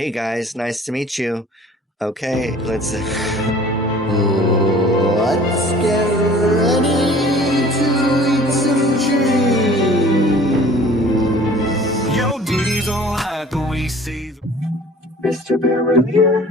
Hey guys, nice to meet you. Okay, let's Let's get ready to eat some cheese. Yo, Diddy's all like the way say Mr. Barrel here.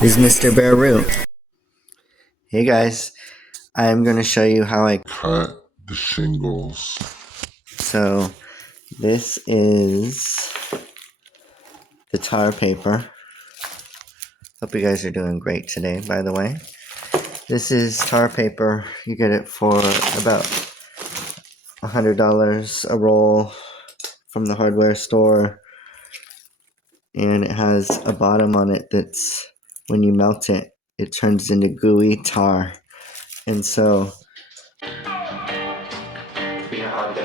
is Mr. Bearroot. Hey guys, I'm going to show you how I cut the shingles. So this is the tar paper. Hope you guys are doing great today, by the way. This is tar paper. You get it for about $100 a roll from the hardware store. And it has a bottom on it that's, when you melt it, it turns into gooey tar. And so we have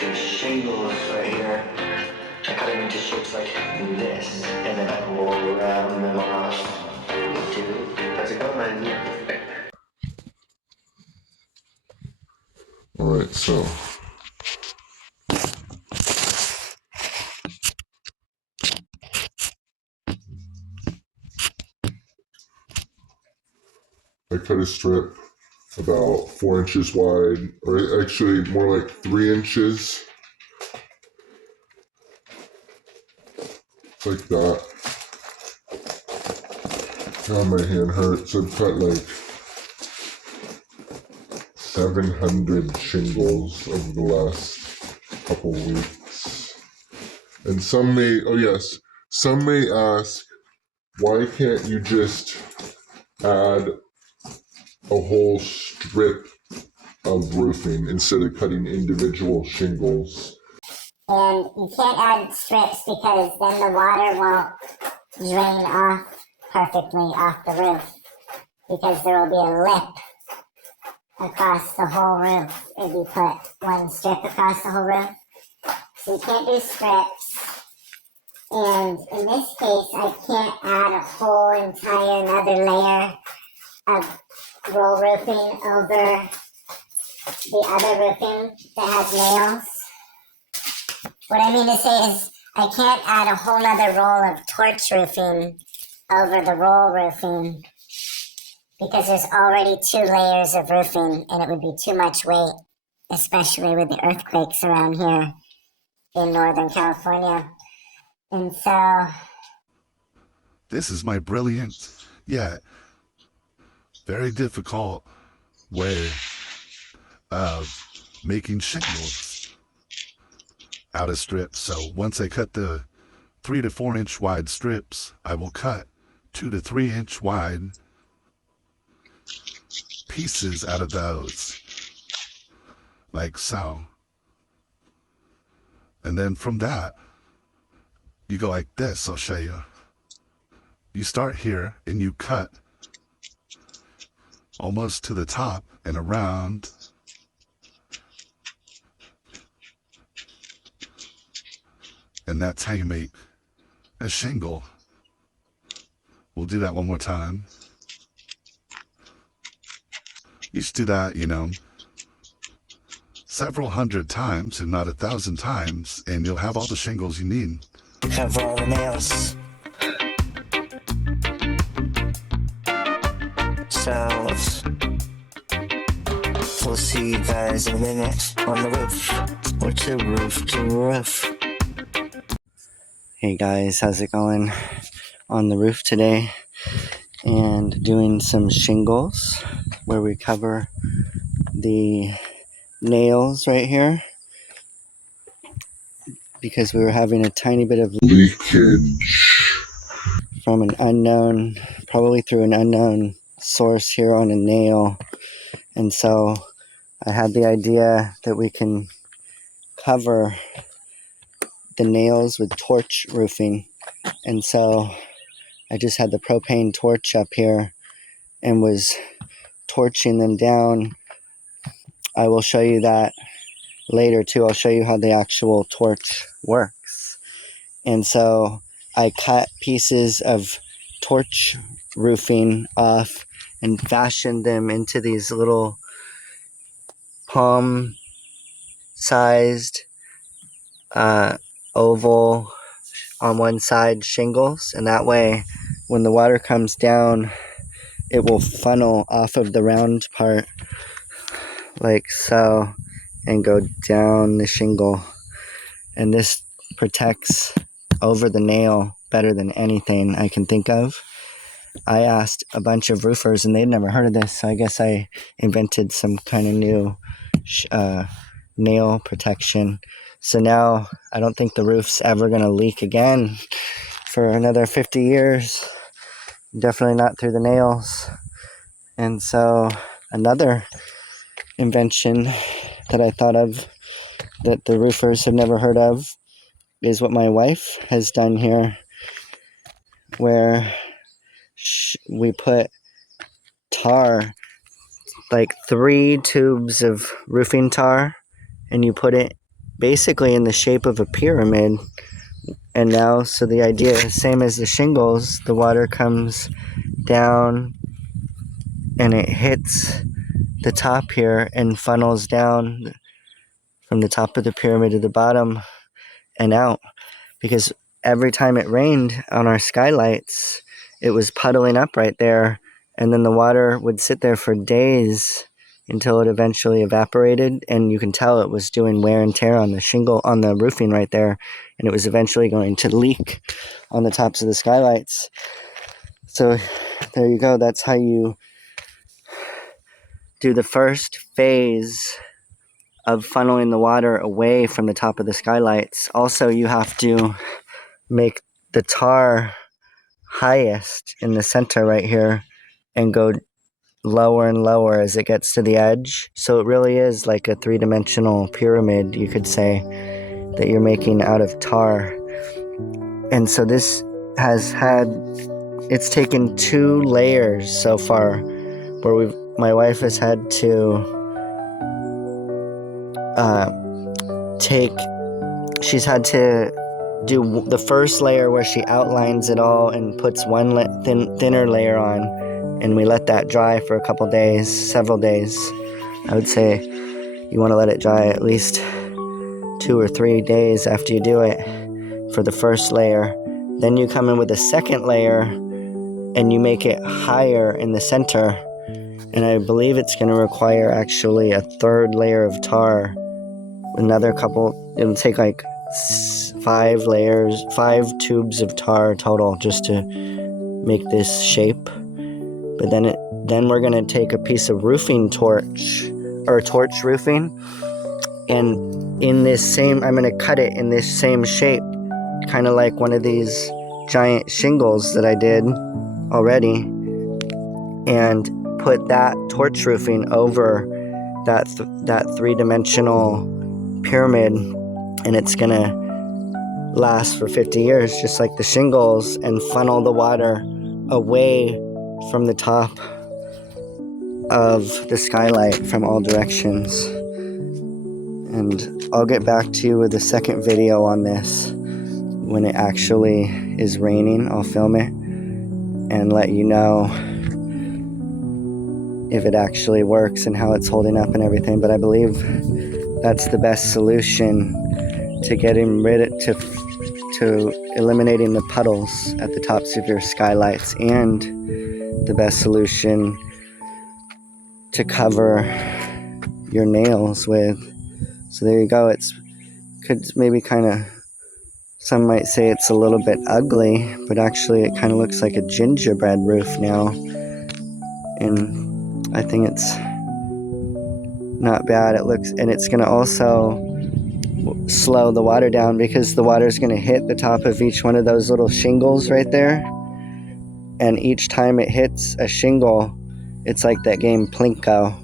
these shingles right here. I cut them into shapes like this, and then I roll around them off. How's it going? Alright, so I cut a strip about 4 inches wide, or actually more like 3 inches. Like that. God, my hand hurts. I've cut like 700 shingles over the last couple weeks. And some may ask, why can't you just add a whole strip of roofing instead of cutting individual shingles? And you can't add strips because then the water won't drain off perfectly off the roof, because there will be a lip across the whole roof if you put one strip across the whole roof. So you can't do strips. And in this case, I can't add a whole entire another layer of roll roofing over the other roofing that has nails. What I mean to say is I can't add a whole nother roll of torch roofing over the roll roofing because there's already 2 layers of roofing and it would be too much weight, especially with the earthquakes around here in Northern California. And so this is my brilliant, yet very difficult way of making shingles out of strips. So once I cut the 3 to 4 inch wide strips, I will cut 2 to 3 inch wide pieces out of those, like so. And then from that, you go like this. I'll show you. You start here and you cut almost to the top and around. And that's how you make a shingle. We'll do that one more time. You should do that, several hundred times, if not 1,000 times, and you'll have all the shingles you need. Cover all the nails. So we'll see you guys in a minute on the roof. Or to roof. Hey guys, how's it going? On the roof today and doing some shingles where we cover the nails right here because we were having a tiny bit of Leakage. from an unknown, probably through an unknown source here on a nail. And so I had the idea that we can cover the nails with torch roofing. And so I just had the propane torch up here and was torching them down. I will show you that later too. I'll show you how the actual torch works. And so I cut pieces of torch roofing off and fashioned them into these little palm-sized oval on one side shingles, and that way when the water comes down it will funnel off of the round part like so and go down the shingle, and this protects over the nail better than anything I can think of. I asked a bunch of roofers and they'd never heard of this, so I guess I invented some kind of new nail protection. So now I don't think the roof's ever going to leak again for another 50 years. Definitely not through the nails. And so another invention that I thought of that the roofers have never heard of is what my wife has done here, where we put tar, like 3 tubes of roofing tar, and you put it basically in the shape of a pyramid. And now, so the idea is same as the shingles, the water comes down and it hits the top here and funnels down from the top of the pyramid to the bottom and out. Because every time it rained on our skylights, it was puddling up right there, and then the water would sit there for days until it eventually evaporated, and you can tell it was doing wear and tear on the shingle, on the roofing right there, and it was eventually going to leak on the tops of the skylights. So there you go, that's how you do the first phase of funneling the water away from the top of the skylights. Also, you have to make the tar highest in the center right here and go lower and lower as it gets to the edge. So it really is like a 3-dimensional pyramid, you could say, that you're making out of tar. And so this has had, it's taken 2 layers so far, where my wife has had to she's had to do the first layer where she outlines it all and puts one thinner layer on, and we let that dry for a couple days, several days. I would say you want to let it dry at least 2 or 3 days after you do it for the first layer. Then you come in with a second layer and you make it higher in the center, and I believe it's going to require actually a 3rd layer of tar. Another couple, it'll take like 5 layers, 5 tubes of tar total just to make this shape. But then we're gonna take a piece of roofing torch, or torch roofing, and in this same, I'm gonna cut it in this same shape, kind of like one of these giant shingles that I did already, and put that torch roofing over that 3-dimensional pyramid, and it's gonna last for 50 years just like the shingles, and funnel the water away from the top of the skylight from all directions. And I'll get back to you with a second video on this when it actually is raining. I'll film it and let you know if it actually works and how it's holding up and everything. But I believe that's the best solution to getting rid of, to eliminating the puddles at the tops of your skylights, and the best solution to cover your nails with. So there you go. It's could maybe kind of, some might say it's a little bit ugly, but actually it kind of looks like a gingerbread roof now, and I think it's not bad. It looks, and it's going to also slow the water down, because the water is going to hit the top of each one of those little shingles right there, and each time it hits a shingle, it's like that game Plinko.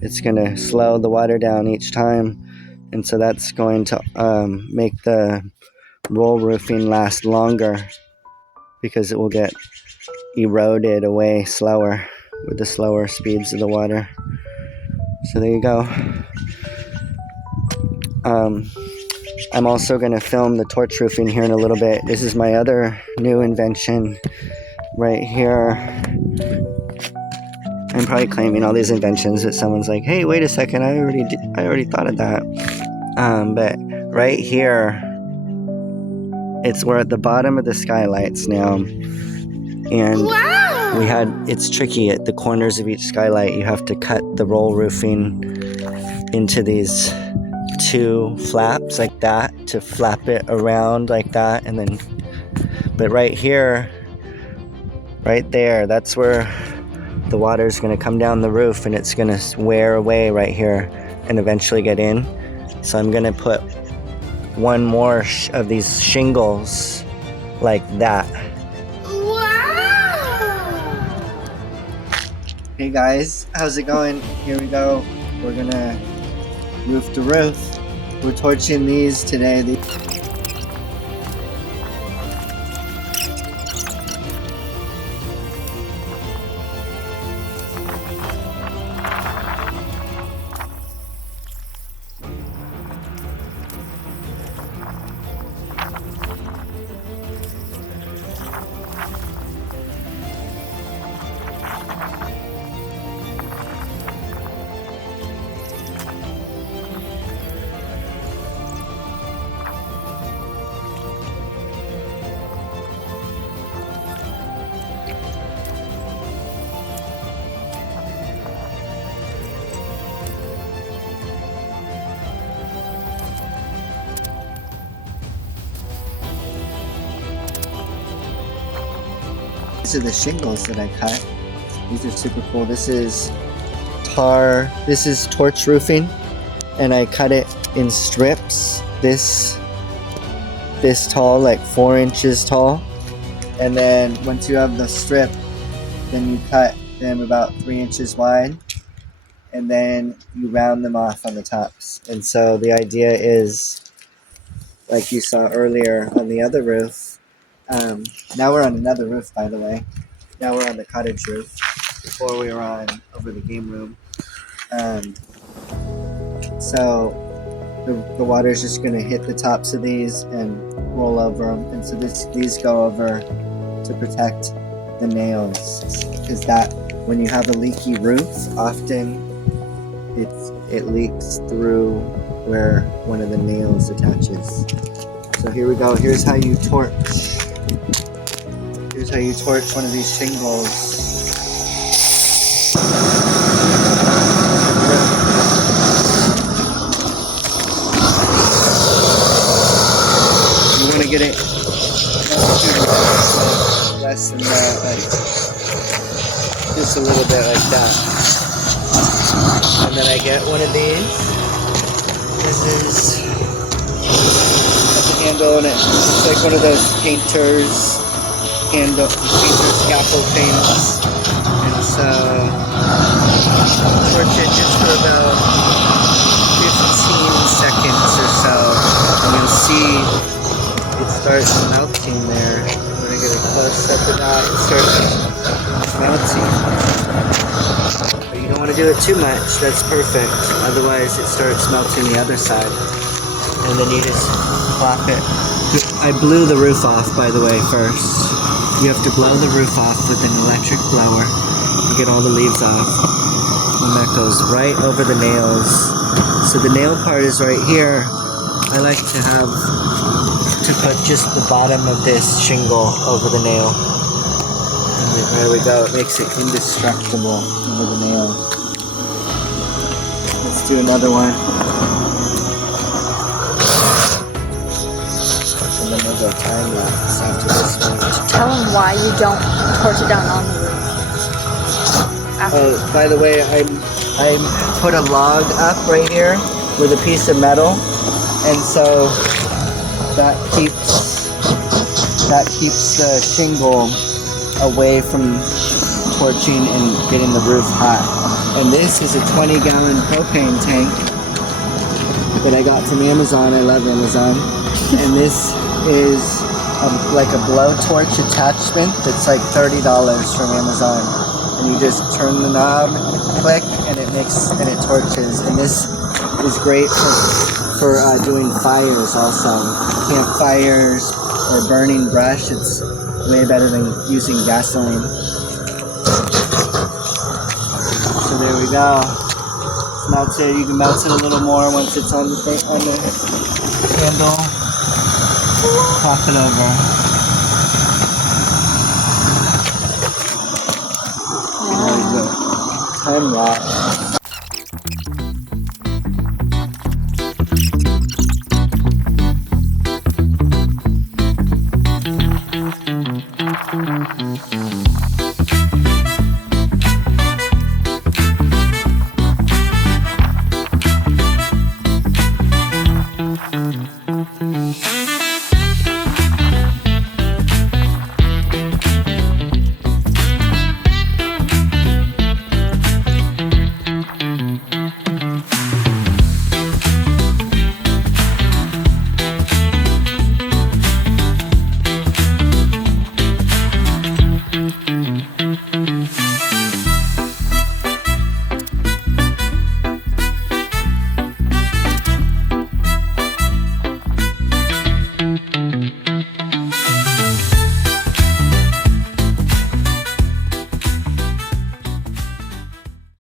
It's going to slow the water down each time, and so that's going to make the roll roofing last longer, because it will get eroded away slower with the slower speeds of the water. So there you go. I'm also going to film the torch roofing here in a little bit. This is my other new invention right here. I'm probably claiming all these inventions, but someone's like, hey, wait a second, I already thought of that. But right here, we're at the bottom of the skylights now, and it's tricky at the corners of each skylight. You have to cut the roll roofing into these 2 flaps like that to flap it around like that, and then, but right here, right there, that's where the water's going to come down the roof, and it's going to wear away right here and eventually get in. So I'm going to put one more of these shingles like that. Hey guys, how's it going? Here we go. We're going to roof to roof. We're torching these today. These are the shingles that I cut. These are super cool. This is torch roofing, and I cut it in strips this tall, like 4 inches tall. And then once you have the strip, then you cut them about 3 inches wide, and then you round them off on the tops. And so the idea is, like you saw earlier on the other roof, now we're on another roof, by the way. Now we're on the cottage roof. Before we were on over the game room. So the water is just going to hit the tops of these and roll over them. And so these go over to protect the nails. Because that, when you have a leaky roof, often it leaks through where one of the nails attaches. So here we go. Here's how you torch. Here's how you torch one of these shingles. You want to get it less than that, like just a little bit like that. And then I get one of these. This is the handle, and it's like one of those painter scaffold things. And so torch it just for about 15 seconds or so, and you'll see it starts melting there. I'm gonna get a close up of that. It starts melting. But you don't want to do it too much. That's perfect. Otherwise, it starts melting the other side. And then you just clap it. I blew the roof off, by the way, first. You have to blow the roof off with an electric blower to get all the leaves off. And that goes right over the nails. So the nail part is right here. I like to put just the bottom of this shingle over the nail. And there we go. It makes it indestructible over the nail. Let's do another one. And then we'll go time lapse after this one. Tell them why you don't torch it down on the roof. Oh, by the way, I put a log up right here with a piece of metal, and so that keeps the shingle away from torching and getting the roof hot. And this is a 20-gallon propane tank that I got from Amazon. I love Amazon. And this is like a blowtorch attachment that's like $30 from Amazon. And you just turn the knob, click, and it torches. And this is great for doing fires also. Campfires or burning brush. It's way better than using gasoline. you go. It's melted. You can melt it a little more once it's on the candle. Pop it over. Very good. Time lapse.